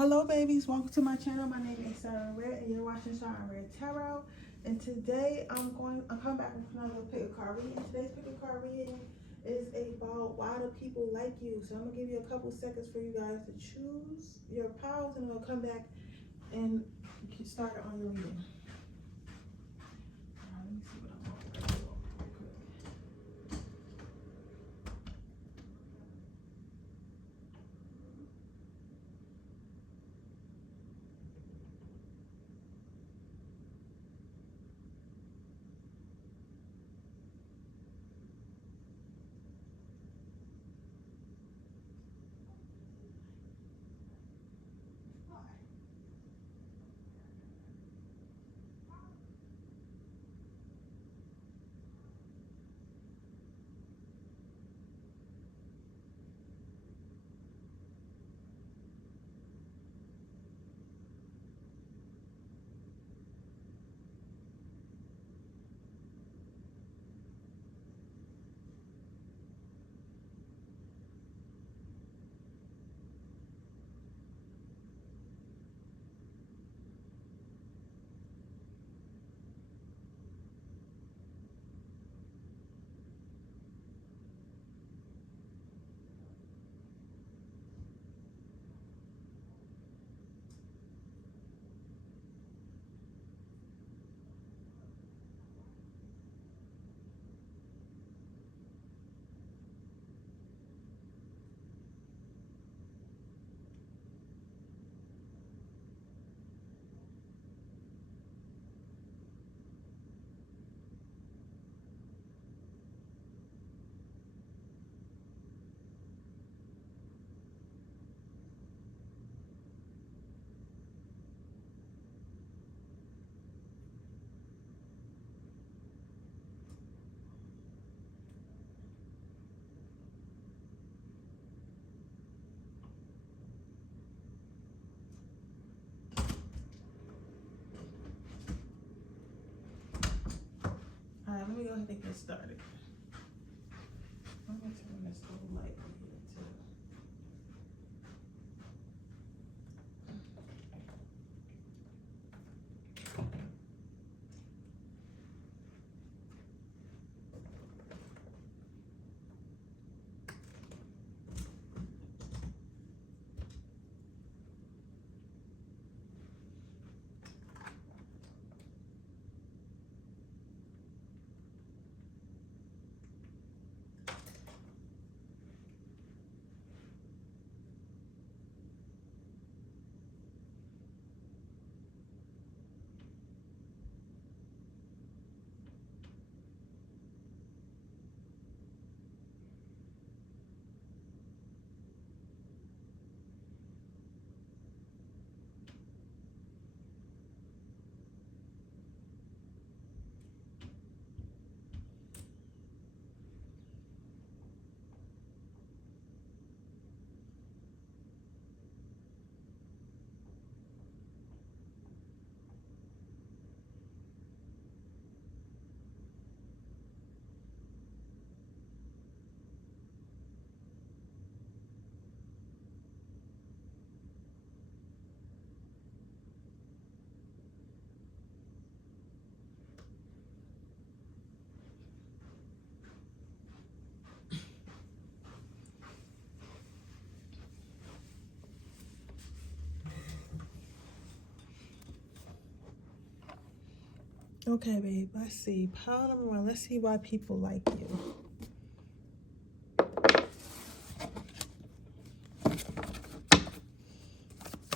Hello babies, welcome to my channel. My name is Siren Redd and you're watching Siren Redd Tarot. And today I'm coming back with another pick a card reading. Today's pick a card reading is about why do people like you. So I'm gonna give you a couple seconds for you guys to choose your piles and we'll come back and get started on your reading. Let me see what I'm going to do real quick. Alright, let me go ahead and get started. I'm gonna turn this little light on here too. Okay, babe, let's see. Pile number one. Let's see why people like you.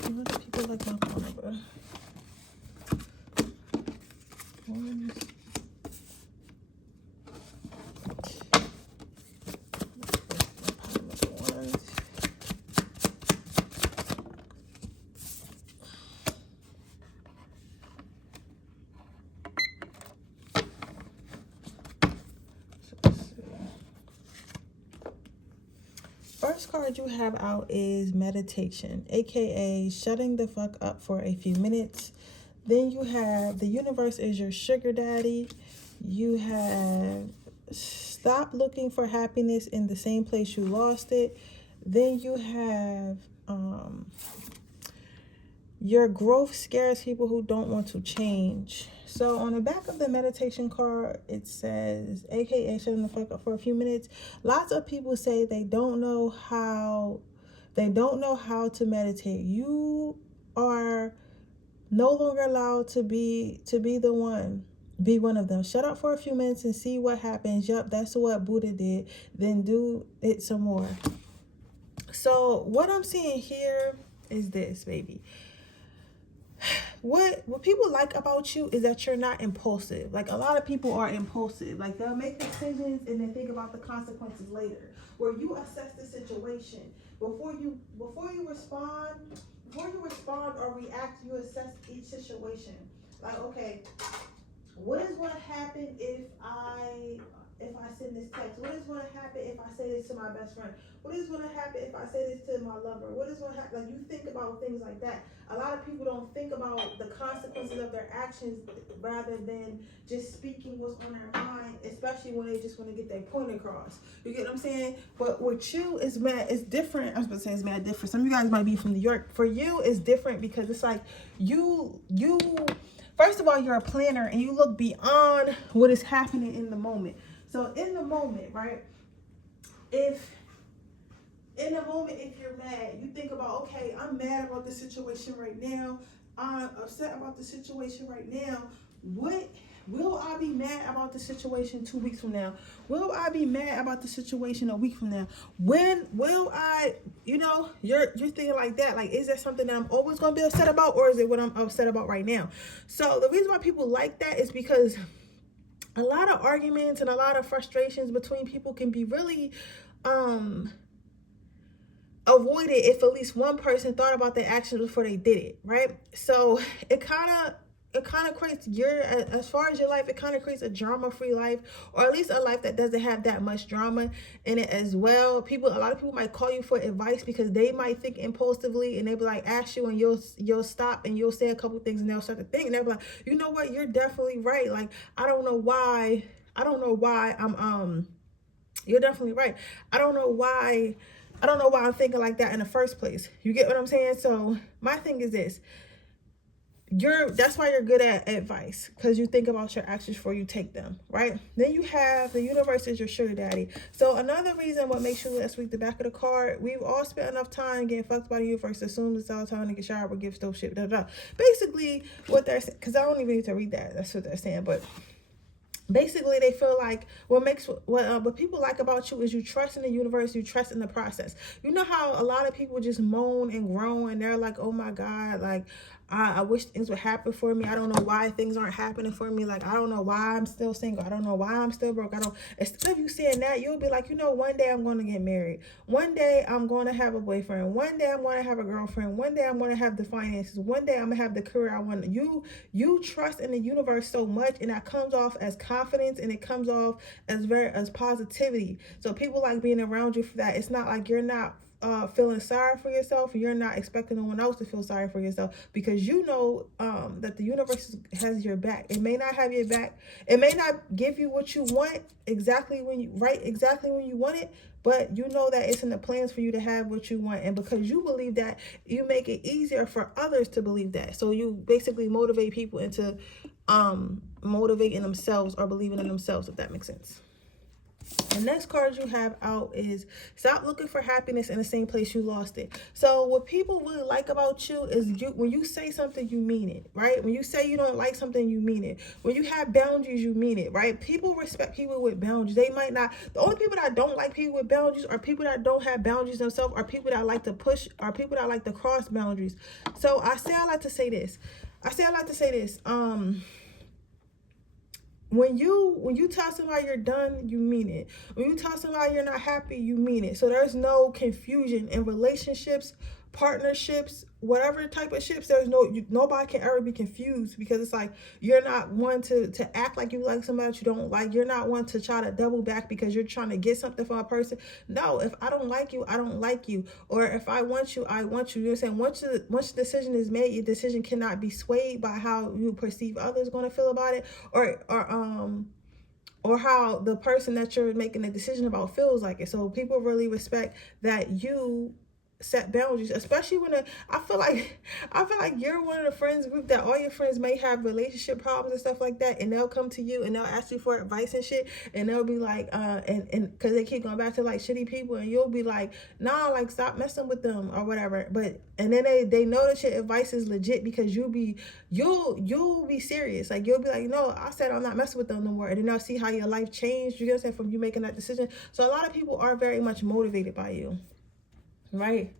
Why do people like my phone number? One. Pile number one. First card you have out is meditation, aka shutting the fuck up for a few minutes. Then you have the universe is your sugar daddy. You have stop looking for happiness in the same place you lost it. Then you have Your growth scares people who don't want to change. So on the back of the meditation card, it says, AKA shutting the fuck up for a few minutes. Lots of people say they don't know how to meditate. You are no longer allowed to be one of them. Shut up for a few minutes and see what happens. Yup, that's what Buddha did. Then do it some more. So what I'm seeing here is this, baby. What people like about you is that you're not impulsive. Like, a lot of people are impulsive. Like, they'll make decisions and then think about the consequences later. Where you assess the situation before you respond or react. You assess each situation. Like, okay, what is going to happen if I send this text? What is going to happen if I say this to my best friend? What is going to happen if I say this to my lover? What is going to happen? Like, you think about things like that. A lot of people don't think about the consequences of their actions rather than just speaking what's on their mind, especially when they just want to get their point across. You get what I'm saying? But with you, it's different. I was about to say it's mad different. Some of you guys might be from New York. For you, it's different because it's like you first of all, you're a planner and you look beyond what is happening in the moment. So in the moment, right? If you're mad, you think about, okay, I'm mad about the situation right now. I'm upset about the situation right now. Will I be mad about the situation 2 weeks from now? Will I be mad about the situation a week from now? When will I, you're thinking like that. Like, is that something that I'm always going to be upset about, or is it what I'm upset about right now? So the reason why people like that is because a lot of arguments and a lot of frustrations between people can be really avoided if at least one person thought about their actions before they did it, right? So it kind of creates as far as your life, it kind of creates a drama-free life, or at least a life that doesn't have that much drama in it as well. A lot of people might call you for advice because they might think impulsively, and they'll be like, ask you, and you'll stop and you'll say a couple things and they'll start to think, and they'll be like, you know what, you're definitely right. Like, I don't know why you're definitely right. I don't know why I'm thinking like that in the first place. You get what I'm saying? So my thing is this. That's why you're good at advice, because you think about your actions before you take them, right? Then you have the universe is your sugar daddy. So another reason what makes you last week, the back of the card, we've all spent enough time getting fucked by the universe, assume it's all time to get showered with gift stove shit, basically what they're saying, because I don't even need to read that. That's what they're saying. But basically, they feel like what people like about you is you trust in the universe, you trust in the process. You know how a lot of people just moan and groan and they're like, oh my God, like, I wish things would happen for me. I don't know why things aren't happening for me. Like, I don't know why I'm still single. I don't know why I'm still broke. Instead of you saying that, you'll be like, one day I'm going to get married. One day I'm going to have a boyfriend. One day I'm going to have a girlfriend. One day I'm going to have the finances. One day I'm going to have the career I want. You trust in the universe so much, and that comes off as confidence, and it comes off as positivity. So people like being around you for that. It's not like you're not feeling sorry for yourself. You're not expecting no one else to feel sorry for yourself, because you know that the universe has your back. It may not have your back. It may not give you what you want exactly when you want it, but you know that it's in the plans for you to have what you want. And because you believe that, you make it easier for others to believe that. So you basically motivate people into motivating themselves or believing in themselves, if that makes sense. The next card you have out is stop looking for happiness in the same place you lost it. So what people really like about you is when you say something, you mean it, right? When you say you don't like something, you mean it. When you have boundaries, you mean it, right? People respect people with boundaries. They might not. The only people that don't like people with boundaries are people that don't have boundaries themselves, or people that like to push, or people that like to cross boundaries. So I like to say this. When you tell somebody you're done, you mean it. When you tell somebody you're not happy, you mean it. So there's no confusion in relationships, partnerships, whatever type of ships. Nobody can ever be confused, because it's like you're not one to act like you like somebody that you don't like. You're not one to try to double back because you're trying to get something from a person. No, if I don't like you, I don't like you. Or if I want you, I want you. You know what I'm saying? Once the decision is made, your decision cannot be swayed by how you perceive others going to feel about it, or how the person that you're making a decision about feels like it. So people really respect that you set boundaries, especially when I feel like you're one of the friends group that all your friends may have relationship problems and stuff like that, and they'll come to you and they'll ask you for advice and shit, and they'll be like and because they keep going back to like shitty people, and you'll be like, nah, like stop messing with them or whatever. But and then they know that your advice is legit because you'll be serious. Like you'll be like, no, I said I'm not messing with them no more, and then they'll see how your life changed, you get what I'm saying, from you making that decision. So a lot of people are very much motivated by you, right?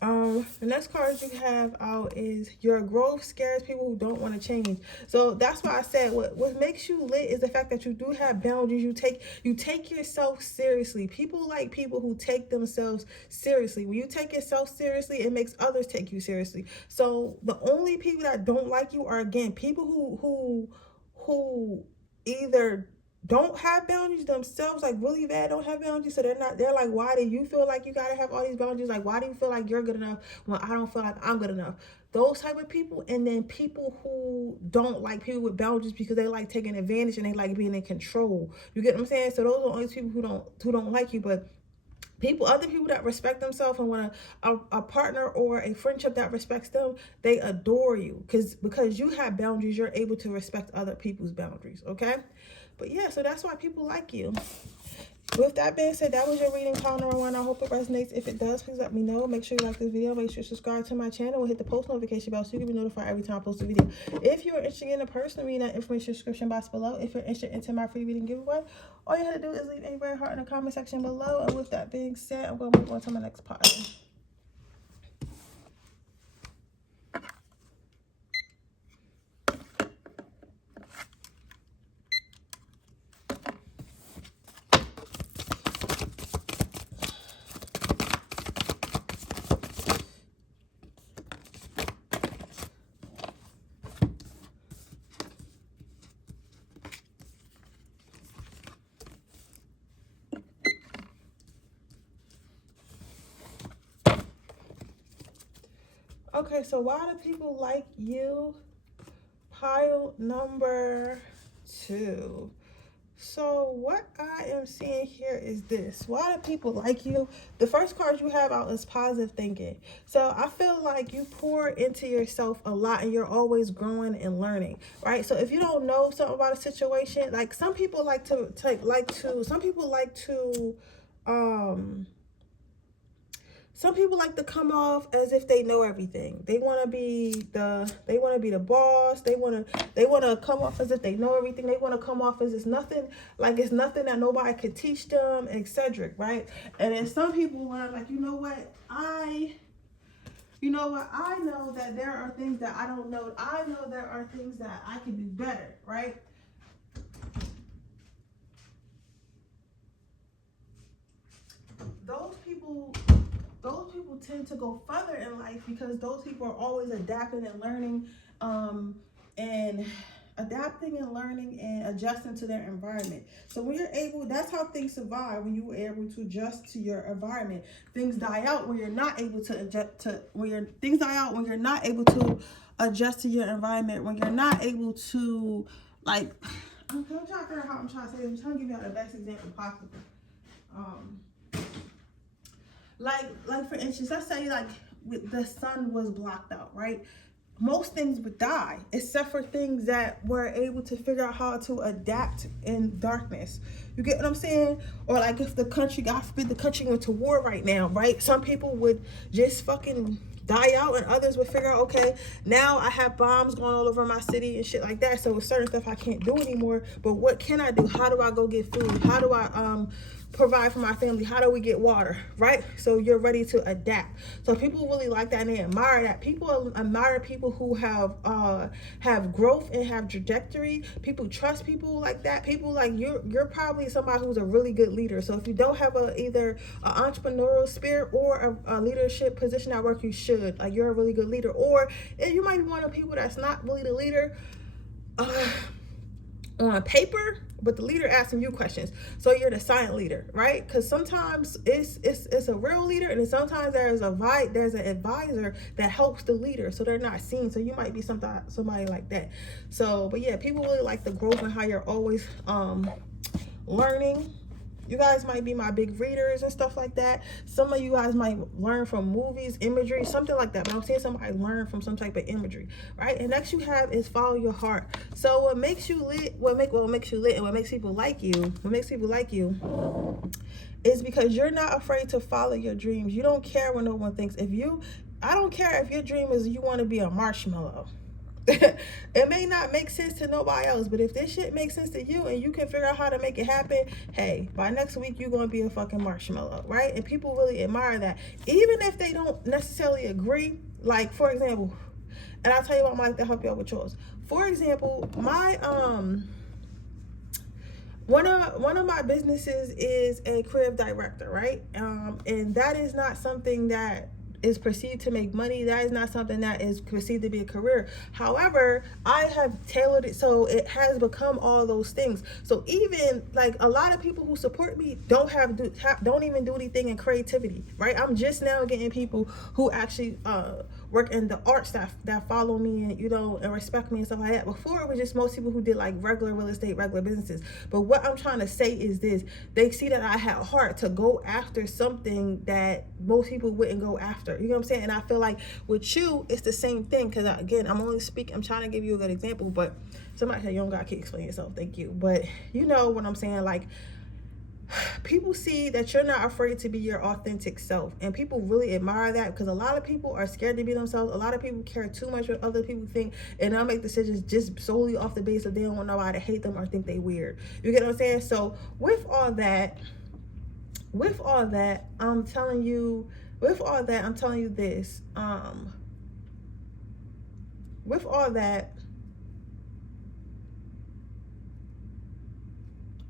The next card you have out is your growth scares people who don't want to change. So that's why I said what makes you lit is the fact that you do have boundaries. You take yourself seriously. People like people who take themselves seriously. When you take yourself seriously, it makes others take you seriously. So the only people that don't like you are, again, people who either don't have boundaries themselves, like really bad don't have boundaries, so they're like, why do you feel like you gotta have all these boundaries? Like, why do you feel like you're good enough when I don't feel like I'm good enough? Those type of people. And then people who don't like people with boundaries because they like taking advantage and they like being in control. You get what I'm saying? So those are the only people who don't like you. But other people that respect themselves and want a partner or a friendship that respects them, they adore you because you have boundaries. You're able to respect other people's boundaries. Okay. But yeah, so that's why people like you. With that being said, that was your reading, call number 1. I hope it resonates. If it does, please let me know. Make sure you like this video. Make sure you subscribe to my channel and hit the post notification bell so you can be notified every time I post a video. If you're interested in a person, read that information description box below. If you're interested into my free reading giveaway, all you have to do is leave a red heart in the comment section below. And with that being said, I'm going to move on to my next part. Okay, so why do people like you? Pile number 2. So what I am seeing here is this. Why do people like you? The first card you have out is positive thinking. So I feel like you pour into yourself a lot and you're always growing and learning, right? So if you don't know something about a situation, like some people like to some people like to come off as if they know everything. They want to be the boss. They want to come off as if they know everything. They want to come off as it's nothing that nobody could teach them, etc. Right? And then some people are like, you know what? I know that there are things that I don't know. I know there are things that I can do better, right? Those people tend to go further in life because those people are always adapting and learning and adjusting to their environment. So when you're able, that's how things survive, when you were able to adjust to your environment. Things die out when you're not able to adjust to things die out when you're not able to adjust to your environment, when you're not able to, like, I'm trying to figure out how I'm trying to say this. I'm trying to give you the best example possible. Like for instance, let's say like the sun was blocked out, right? Most things would die except for things that were able to figure out how to adapt in darkness. You get what I'm saying? Or like if the country, God forbid, the country went to war right now, right? Some people would just fucking die out and others would figure out, okay, now I have bombs going all over my city and shit like that. So with certain stuff I can't do anymore, but what can I do? How do I go get food? How do I provide for my family? How do we get water, right? So you're ready to adapt. So people really like that and they admire that. People admire people who have growth and have trajectory. People trust people like that. People like you're probably somebody who's a really good leader. So if you don't have either an entrepreneurial spirit or a leadership position at work, you should. Like you're a really good leader. Or you might be one of the people that's not really the leader on paper, but the leader asking you questions. So you're the silent leader, right? Because sometimes it's a real leader, and then sometimes there's an advisor that helps the leader, so they're not seen. So you might be somebody like that. So, but yeah, people really like the growth and how you're always learning You guys might be my big readers and stuff like that. Some of you guys might learn from movies, imagery, something like that. But I'm saying somebody learn from some type of imagery, right? And next you have is follow your heart. So what makes you lit, what makes you lit and what makes people like you, is because you're not afraid to follow your dreams. You don't care what no one thinks. I don't care if your dream is you want to be a marshmallow. It may not make sense to nobody else, but if this shit makes sense to you and you can figure out how to make it happen, hey, by next week you're going to be a fucking marshmallow, right? And people really admire that, even if they don't necessarily agree. Like, for example, and I'll tell you what I'm like to help you out with yours. For example, my one of my businesses is a creative director, right? And that is not something that is perceived to make money. That is not something that is perceived to be a career. However, I have tailored it so it has become all those things. So even like a lot of people who support me don't even do anything in creativity, right? I'm just now getting people who actually work in the arts that follow me and, you know, and respect me and stuff like that. Before, it was just most people who did like regular real estate, regular businesses. But what I'm trying to say is this: they see that I have heart to go after something that most people wouldn't go after. You know what I'm saying? And I feel like with you, it's the same thing. Because again, I'm trying to give you a good example, but somebody said you don't gotta keep explaining yourself. Thank you. But you know what I'm saying? Like, people see that you're not afraid to be your authentic self, and people really admire that, because a lot of people are scared to be themselves. A lot of people care too much what other people think, and they'll make decisions just solely off the base of they don't want nobody to hate them or think they weird. You get what I'm saying? So with all that, I'm telling you this. With all that,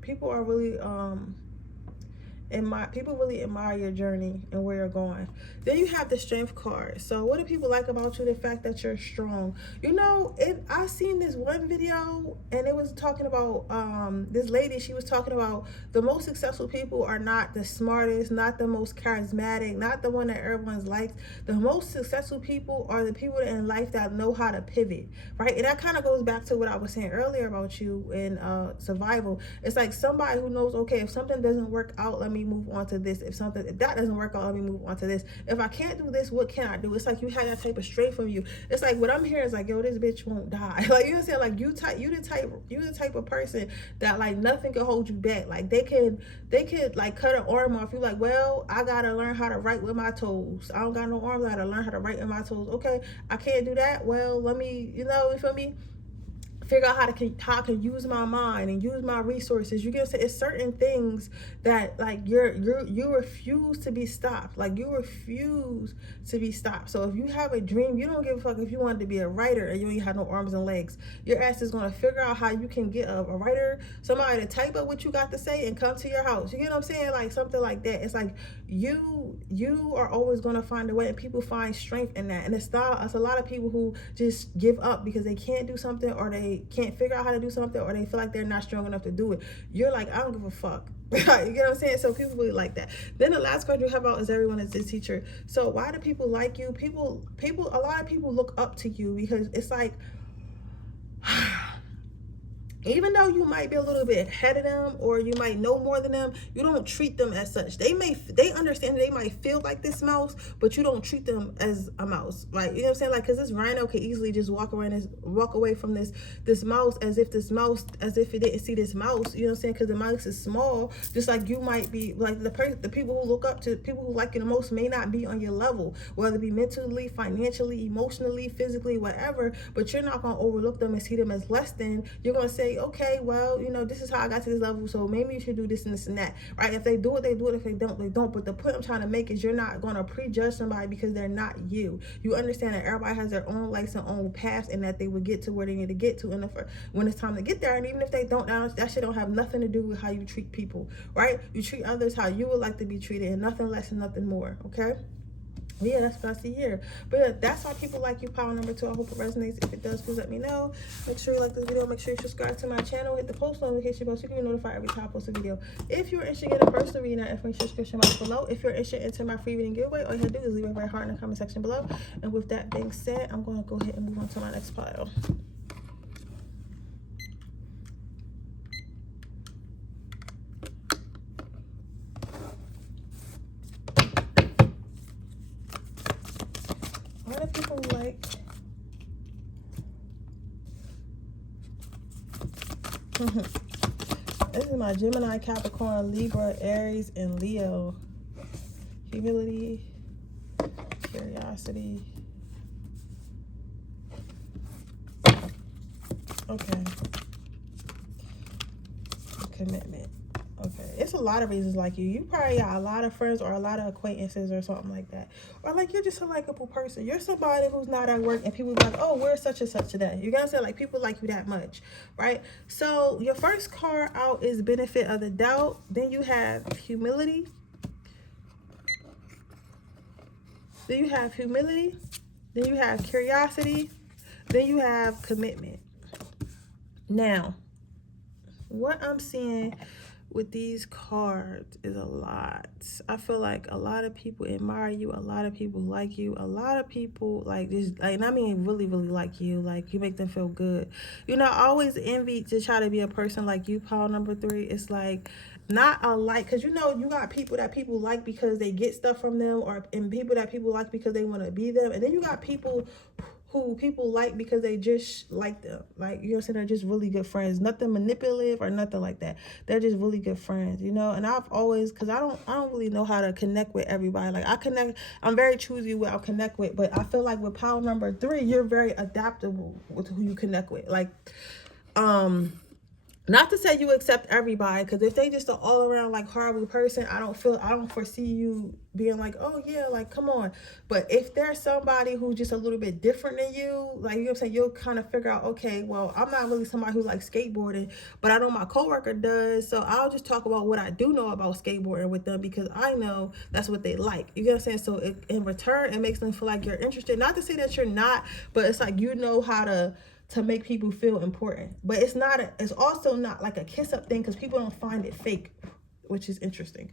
people are really people really admire your journey and where you're going. Then you have the strength card. So what do people like about you? The fact that you're strong. You know, I seen this one video and it was talking about this lady. She was talking about the most successful people are not the smartest, not the most charismatic, not the one that everyone's likes. The most successful people are the people in life that know how to pivot, right? And that kind of goes back to what I was saying earlier about you in survival. It's like somebody who knows, okay, if something doesn't work out, let me move on to this. If that doesn't work out, let me move on to this. If I can't do this, what can I do? It's like you have that type of strength from you. It's like what I'm hearing is like, yo, this bitch won't die. Like, you know what I'm saying? Like you the type of person that like nothing can hold you back. Like they could like cut an arm off. You're like, well, I gotta learn how to write with my toes. I don't got no arms. I gotta learn how to write with my toes. Okay, I can't do that. Well, let me, you know, for me, figure out how I can use my mind and use my resources. You can say it's certain things that like you refuse to be stopped. Like you refuse to be stopped. So if you have a dream, you don't give a fuck if you wanted to be a writer and you ain't have no arms and legs. Your ass is gonna figure out how you can get a writer, somebody to type up what you got to say and come to your house. You get what I'm saying? Like something like that. It's like you are always gonna find a way, and people find strength in that. And it's a lot of people who just give up because they can't do something, or they can't figure out how to do something, or they feel like they're not strong enough to do it. You're like, I don't give a fuck. You get what I'm saying? So people really like that. Then the last card you have out is everyone is a teacher. So why do people like you? A lot of people look up to you because it's like, even though you might be a little bit ahead of them or you might know more than them, you don't treat them as such. They understand that they might feel like this mouse, but you don't treat them as a mouse. Like, you know what I'm saying? Like, because this rhino could easily just walk away from this mouse as if it didn't see this mouse. You know what I'm saying? Because the mouse is small. Just like you might be like the people who look up to people who like you the most may not be on your level, whether it be mentally, financially, emotionally, physically, whatever. But you're not gonna overlook them and see them as less than. You're gonna say, okay, well, you know, this is how I got to this level, so maybe you should do this and this and that, right? If they do it, they do it. If they don't, they don't. But the point I'm trying to make is you're not going to prejudge somebody because they're not you. You understand that everybody has their own likes and own paths, and that they would get to where they need to get to when it's time to get there. And even if they don't, that shit don't have nothing to do with how you treat people, right? You treat others how you would like to be treated, and nothing less and nothing more, okay? Yeah, that's what I see here. But yeah, that's why people like you. Power number 2. I hope it resonates. If it does, please let me know. Make sure you like this video. Make sure you subscribe to my channel. Hit the post notification bell so you can be notified every time I post a video. If you're interested in a personal reading, information description box below. If you're interested in entering my free reading giveaway, all you have to do is leave a red heart in the comment section below. And with that being said, I'm going to go ahead and move on to my next pile. This is my Gemini, Capricorn, Libra, Aries, and Leo. Humility, curiosity. Okay. Commitment. Okay. It's a lot of reasons like you. You probably got a lot of friends or a lot of acquaintances or something like that. Or like you're just a likable person. You're somebody who's not at work and people be like, oh, we're such and such today. You're going to say like people like you that much, right? So your first card out is benefit of the doubt. Then you have humility. Then you have humility. Then you have curiosity. Then you have commitment. Now, what I'm seeing with these cards is a lot. I feel like a lot of people admire you, a lot of people like you, a lot of people like just like, and I mean really like you, like you make them feel good. You know, I always envy to try to be a person like you, pile number 3. It's like not a like, because you know you got people that people like because they get stuff from them, or and people that people like because they want to be them, and then you got people who people like because they just like them. Like, you know what I'm saying? They're just really good friends. Nothing manipulative or nothing like that. They're just really good friends, you know? And I've always, because I don't really know how to connect with everybody. Like, I'm very choosy with I connect with, but I feel like with power number 3, you're very adaptable with who you connect with. Like, not to say you accept everybody, because if they just an all around like horrible person, I don't foresee you being like, oh yeah, like come on. But if there's somebody who's just a little bit different than you, like, you know what I'm saying, you'll kind of figure out, okay, well, I'm not really somebody who likes skateboarding, but I know my coworker does, so I'll just talk about what I do know about skateboarding with them because I know that's what they like. You get what I'm saying? So in return, it makes them feel like you're interested. Not to say that you're not, but it's like you know how to make people feel important. But it's also not like a kiss up thing, because people don't find it fake, which is interesting.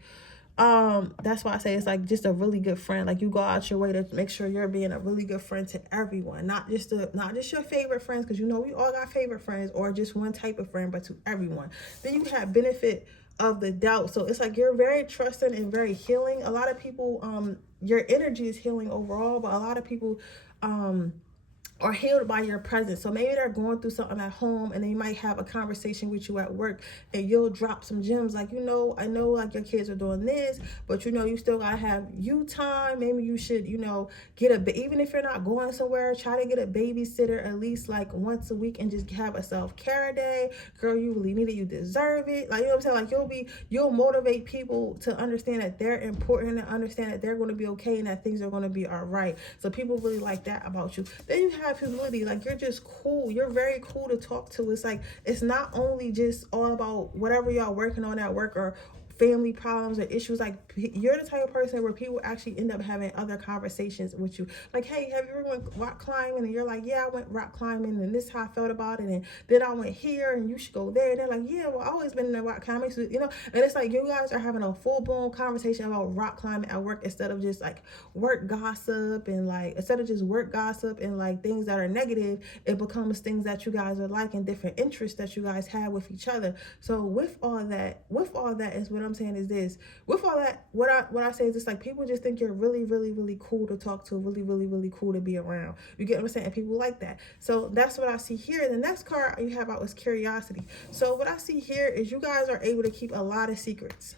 That's why I say it's like just a really good friend. Like, you go out your way to make sure you're being a really good friend to everyone, not just your favorite friends, because you know we all got favorite friends, or just one type of friend, but to everyone. Then you have benefit of the doubt. So it's like you're very trusting and very healing. A lot of people, your energy is healing overall, but a lot of people are healed by your presence. So maybe they're going through something at home and they might have a conversation with you at work, and you'll drop some gems like, you know, I know like your kids are doing this, but you know, you still gotta have you time. Maybe you should, you know, even if you're not going somewhere, try to get a babysitter at least like once a week and just have a self-care day. Girl, you really need it, you deserve it. Like, you know what I'm saying? Like, you'll motivate people to understand that they're important and understand that they're going to be okay and that things are going to be all right. So people really like that about you. Then you have humility. Like, you're just cool. You're very cool to talk to. It's like, it's not only just all about whatever y'all working on at work or family problems or issues. Like, you're the type of person where people actually end up having other conversations with you. Like, hey, have you ever went rock climbing? And you're like, yeah, I went rock climbing and this is how I felt about it. And then I went here and you should go there. And they're like, yeah, well, I always been in the rock climbing, so, you know. And it's like you guys are having a full-blown conversation about rock climbing at work, instead of just like work gossip and like things that are negative. It becomes things that you guys are like and different interests that you guys have with each other. So with all that is what I'm saying is this. With all that, what I say is this, like, people just think you're really, really, really cool to talk to, really, really, really cool to be around. You get what I'm saying? And people like that. So that's what I see here. The next card you have out is curiosity. So what I see here is you guys are able to keep a lot of secrets.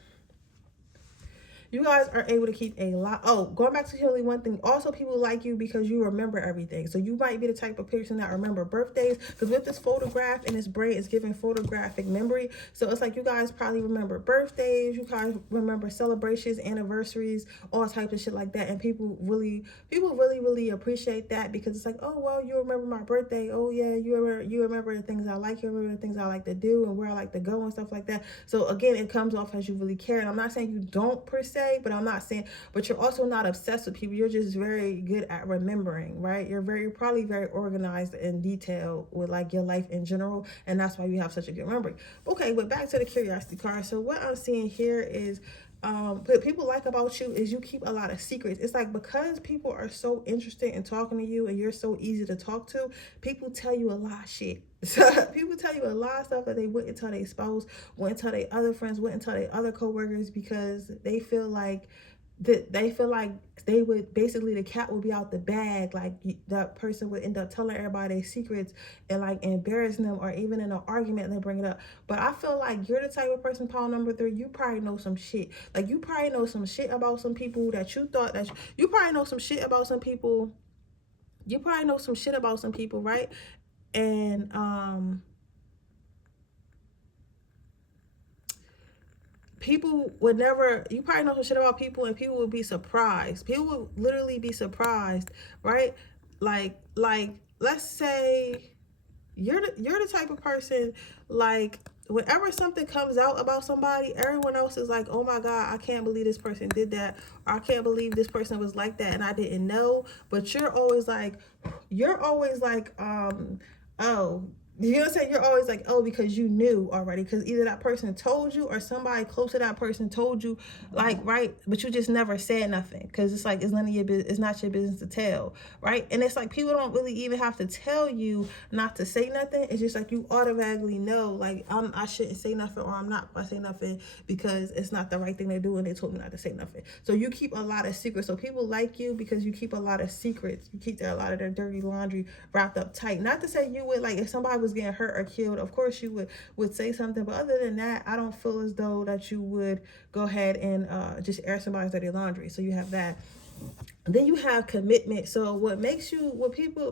You guys are able to keep a lot. Oh, going back to healing, one thing. Also, people like you because you remember everything. So you might be the type of person that remember birthdays. Because with this photograph in his brain, it's giving photographic memory. So it's like you guys probably remember birthdays. You guys remember celebrations, anniversaries, all types of shit like that. And people really, really appreciate that, because it's like, oh, well, you remember my birthday. Oh, yeah, you remember the things I like. You remember the things I like to do and where I like to go and stuff like that. So again, it comes off as you really care. And I'm not saying you don't per se, but I'm not saying, but you're also not obsessed with people. You're just very good at remembering, right? You're probably very organized and detailed with like your life in general, and that's why you have such a good memory. Okay, but back to the curiosity card. So what I'm seeing here is what people like about you is you keep a lot of secrets. It's like, because people are so interested in talking to you and you're so easy to talk to, people tell you a lot of shit. So people tell you a lot of stuff that they wouldn't tell their spouse, wouldn't tell their other friends, wouldn't tell their other coworkers, because they feel like they feel like they would basically, the cat would be out the bag, like that person would end up telling everybody their secrets and like embarrassing them, or even in an argument they bring it up. But I feel like you're the type of person, pile number 3, you probably know some shit. Like you probably know some shit about some people that you thought that you probably know some shit about some people. You probably know some shit about some people, right? And people would never, you probably know some shit about people, and people would be surprised. People would literally be surprised, right? Like let's say you're the type of person, like whenever something comes out about somebody, everyone else is like, oh my God, I can't believe this person did that, or I can't believe this person was like that and I didn't know. But you're always like, oh, you know what I'm saying? You're always like, oh, because you knew already, because either that person told you or somebody close to that person told you, like, right? But you just never said nothing, because it's like, it's none of your business. It's not your business to tell, right? And it's like, people don't really even have to tell you not to say nothing. It's just like, you automatically know, like, I shouldn't say nothing, or I'm not going to say nothing because it's not the right thing to do, and they told me not to say nothing. So you keep a lot of secrets. So people like you because you keep a lot of secrets. You keep a lot of their dirty laundry wrapped up tight. Not to say you would, like, if somebody was getting hurt or killed, of course you would say something, but other than that, I don't feel as though that you would go ahead and just air somebody's dirty laundry. So you have that. Then you have commitment. So what makes people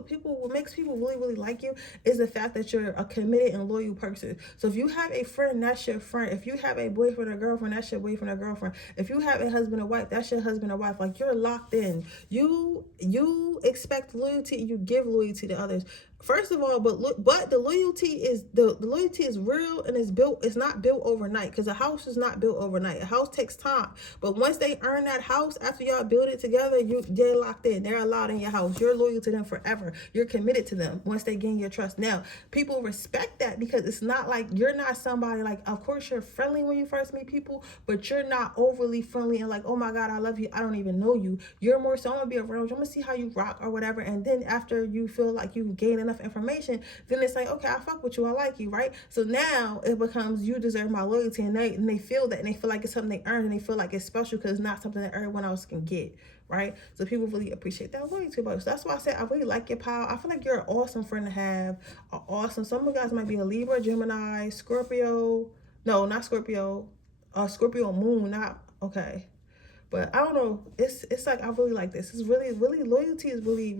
really like you is the fact that you're a committed and loyal person. So if you have a friend, that's your friend. If you have a boyfriend or girlfriend, that's your boyfriend or girlfriend. If you have a husband or wife, that's your husband or wife. Like, you're locked in. You expect loyalty, and you give loyalty to others. First of all, but the loyalty is real, and it's not built overnight, because a house is not built overnight. A house takes time. But once they earn that house, after y'all build it together, they're locked in. They're allowed in your house. You're loyal to them forever. You're committed to them once they gain your trust. Now, people respect that, because it's not like, you're not somebody, like, of course you're friendly when you first meet people, but you're not overly friendly and like, oh my God, I love you, I don't even know you. You're more so, I'm gonna be around you, I'm gonna see how you rock or whatever. And then after you feel like you gain enough information, then it's like, okay, I fuck with you, I like you, right? So now it becomes, you deserve my loyalty, and they feel that, and they feel like it's something they earned, and they feel like it's special because it's not something that everyone else can get, right? So people really appreciate that loyalty about you. So that's why I said I really like your pal. I feel like you're an awesome friend to have. Some of you guys might be a Libra, Gemini, Scorpio. No, not Scorpio. Scorpio moon, not okay. But I don't know. It's like, I really like this. It's really loyalty is really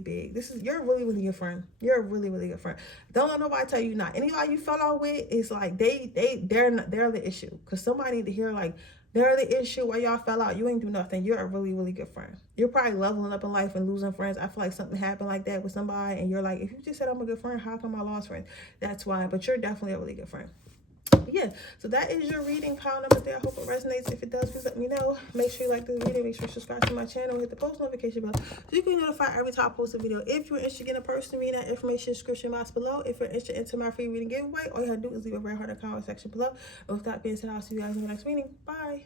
big. You're really good friend. You're a really good friend. Don't let nobody tell you not. Anybody you fell out with, is like they're the issue. Cause somebody need to hear, like, they're the issue why y'all fell out. You ain't do nothing. You're a really good friend. You're probably leveling up in life and losing friends. I feel like something happened like that with somebody, and you're like, if you just said I'm a good friend, how come I lost friends? That's why. But you're definitely a really good friend. But yeah, so that is your reading, pile number 3. I hope it resonates. If it does, please let me know. Make sure you like this video. Make sure you subscribe to my channel. Hit the post notification bell so you can be notified every time I post a video. If you're interested in a person reading, that information description box below. If you're interested into my free reading giveaway, all you have to do is leave a red heart in the comment section below. And with that being said, I'll see you guys in the next reading. Bye.